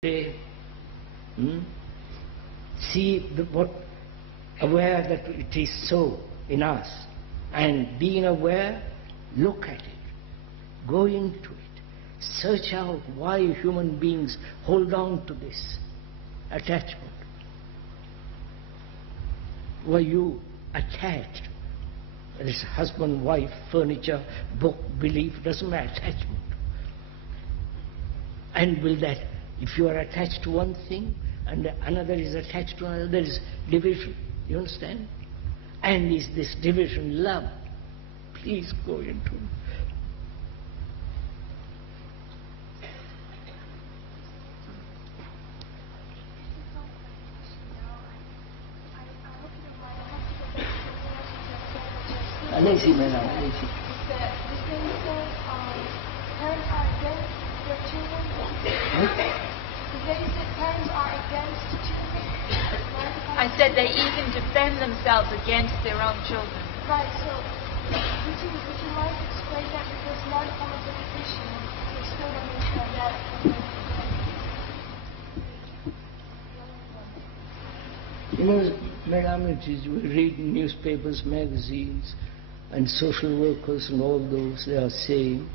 Day, see aware that it is so in us, and being aware, look at it, go into it, search out why human beings hold on to this attachment. Were you attached? This husband, wife, furniture, book, belief, doesn't matter, attachment. And will that, if you are attached to one thing and another is attached to another, there is division. You understand? And is this division love? Please go into it. Lazy man, lazy. Parents are against their children. Parents are against children. I said they even defend themselves against their own children. Right. So, would you like to explain that, because a lot of forms of education they still don't understand that. You know, Madam, we read newspapers, magazines, and social workers and all those, they are saying,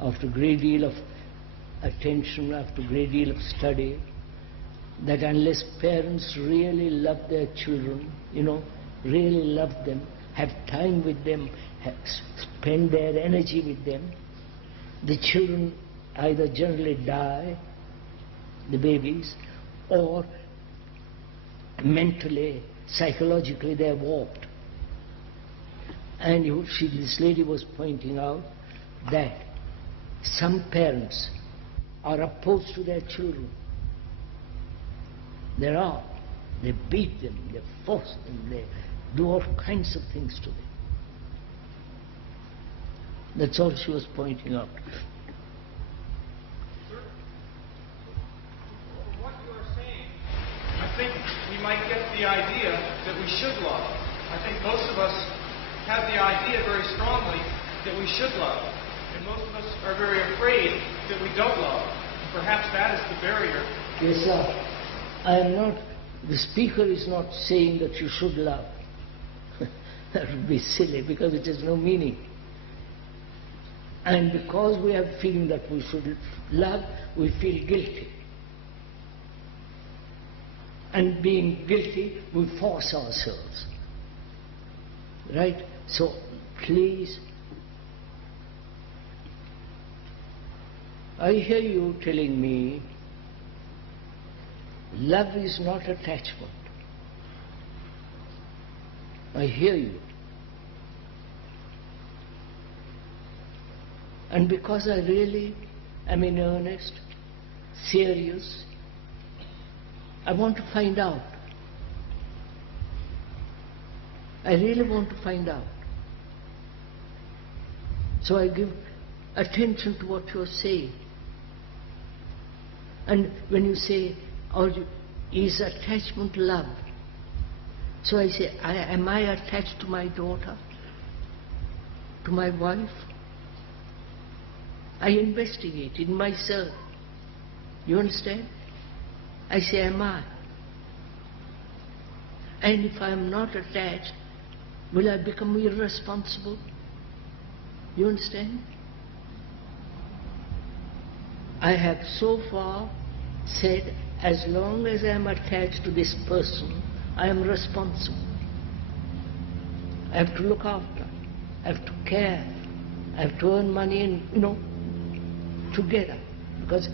after a great deal of attention, after a great deal of study, that unless parents really love their children, really love them, have time with them, spend their energy with them, the children either generally die, the babies, or mentally, psychologically they are warped. And this lady was pointing out that some parents are opposed to their children. There are. They beat them, they force them, they do all kinds of things to them. That's all she was pointing out. What you are saying, I think we might get the idea that we should love. I think most of us have the idea very strongly that we should love. And most of us are very afraid that we don't love. And perhaps that is the barrier. Yes, sir. The speaker is not saying that you should love. That would be silly, because it has no meaning. And because we have feeling that we should love, we feel guilty. And being guilty, we force ourselves. Right? So, please, I hear you telling me love is not attachment. I hear you. And because I really am in earnest, serious, I want to find out. I really want to find out. So I give attention to what you're saying. And when you say, is attachment love? So I say, am I attached to my daughter? To my wife? I investigate in myself. You understand? I say, am I? And if I am not attached, will I become irresponsible? You understand? I have so far said, as long as I am attached to this person, I am responsible. I have to look after, I have to care, I have to earn money and, together, because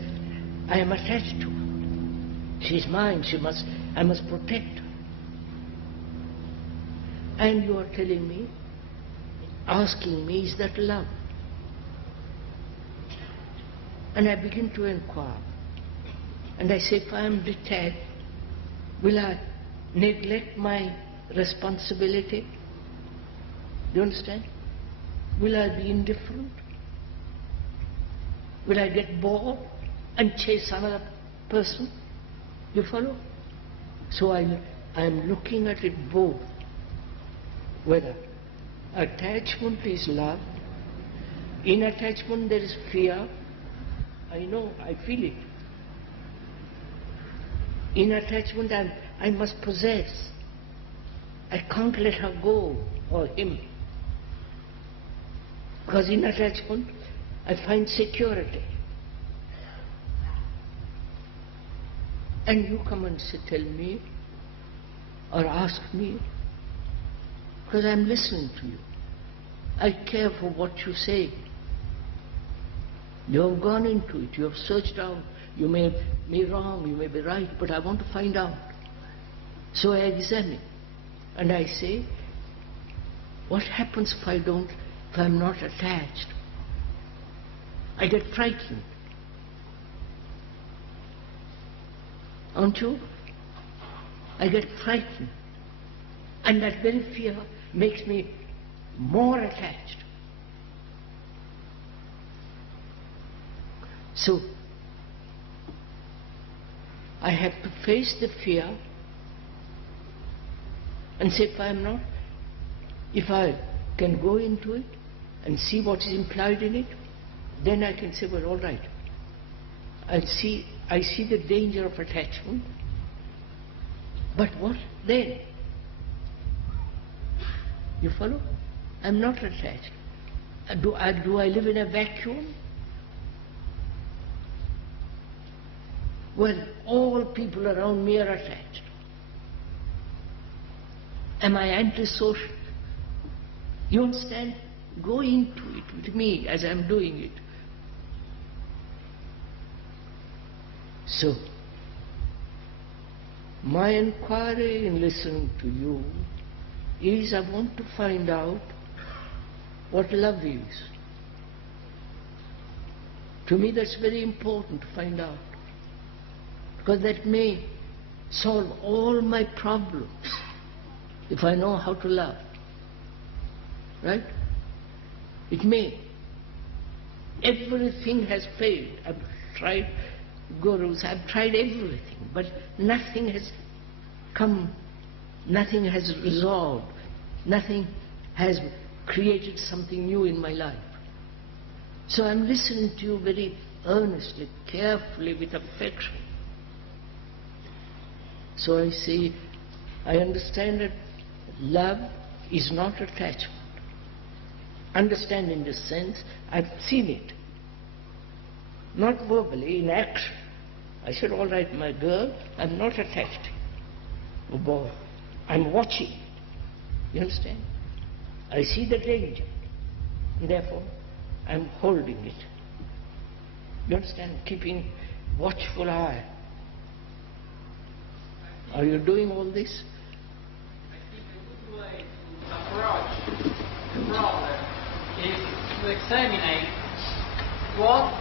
I am attached to her. She's mine, I must protect her. And you are telling me, asking me, is that love? And I begin to inquire. And I say, if I am detached, will I neglect my responsibility? Do you understand? Will I be indifferent? Will I get bored and chase another person? You follow? So I am looking at it both. Whether attachment is love, in attachment there is fear. I know, I feel it. In attachment, I must possess. I can't let her go, or him. Because in attachment, I find security. And you come and tell me, or ask me, because I'm listening to you. I care for what you say. You have gone into it, you have searched out. You may be wrong, you may be right, but I want to find out. So I examine, and I say, what happens if I'm not attached? I get frightened. Aren't you? I get frightened. And that very fear makes me more attached. So, I have to face the fear and say, if I can go into it and see what is implied in it, then I can say, well, all right. I see the danger of attachment, but what then? You follow? I'm not attached. Do I live in a vacuum? Well, all people around me are attached. Am I antisocial? You understand? Go into it with me as I'm doing it. So, my inquiry in listening to you is I want to find out what love is. To me that's very important to find out, because that may solve all my problems if I know how to love. Right? It may. Everything has failed. I've tried gurus, I've tried everything, but nothing has come, nothing has resolved, nothing has created something new in my life. So I'm listening to you very earnestly, carefully, with affection. So I say, I understand that love is not attachment. Understand in this sense, I've seen it. Not verbally, in action. I said, all right, my girl, I'm not attached. Oh boy, I'm watching. You understand? I see the danger. Therefore, I'm holding it. You understand? Keeping watchful eye. Are you doing all this? I think a good way to approach the problem is to examine what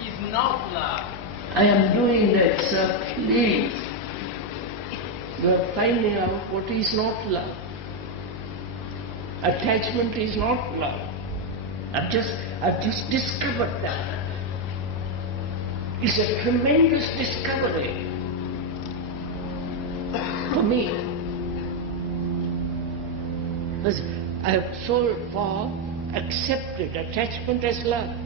is not love. I am doing that, sir, please. You are finding out what is not love. Attachment is not love. I've just discovered that. It's a tremendous discovery for me. Because I have so far accepted attachment as love.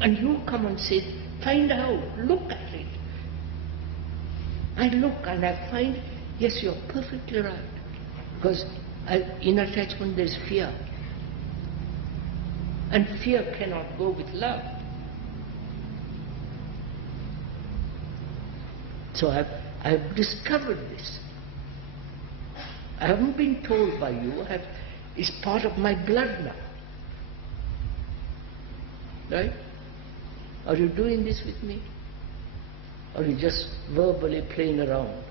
And you come and say, find out, look at it. I look and I find, yes, you're perfectly right. Because in attachment there's fear. And fear cannot go with love. So I've discovered this. I haven't been told by you, it's part of my blood now. Right? Are you doing this with me? Or are you just verbally playing around?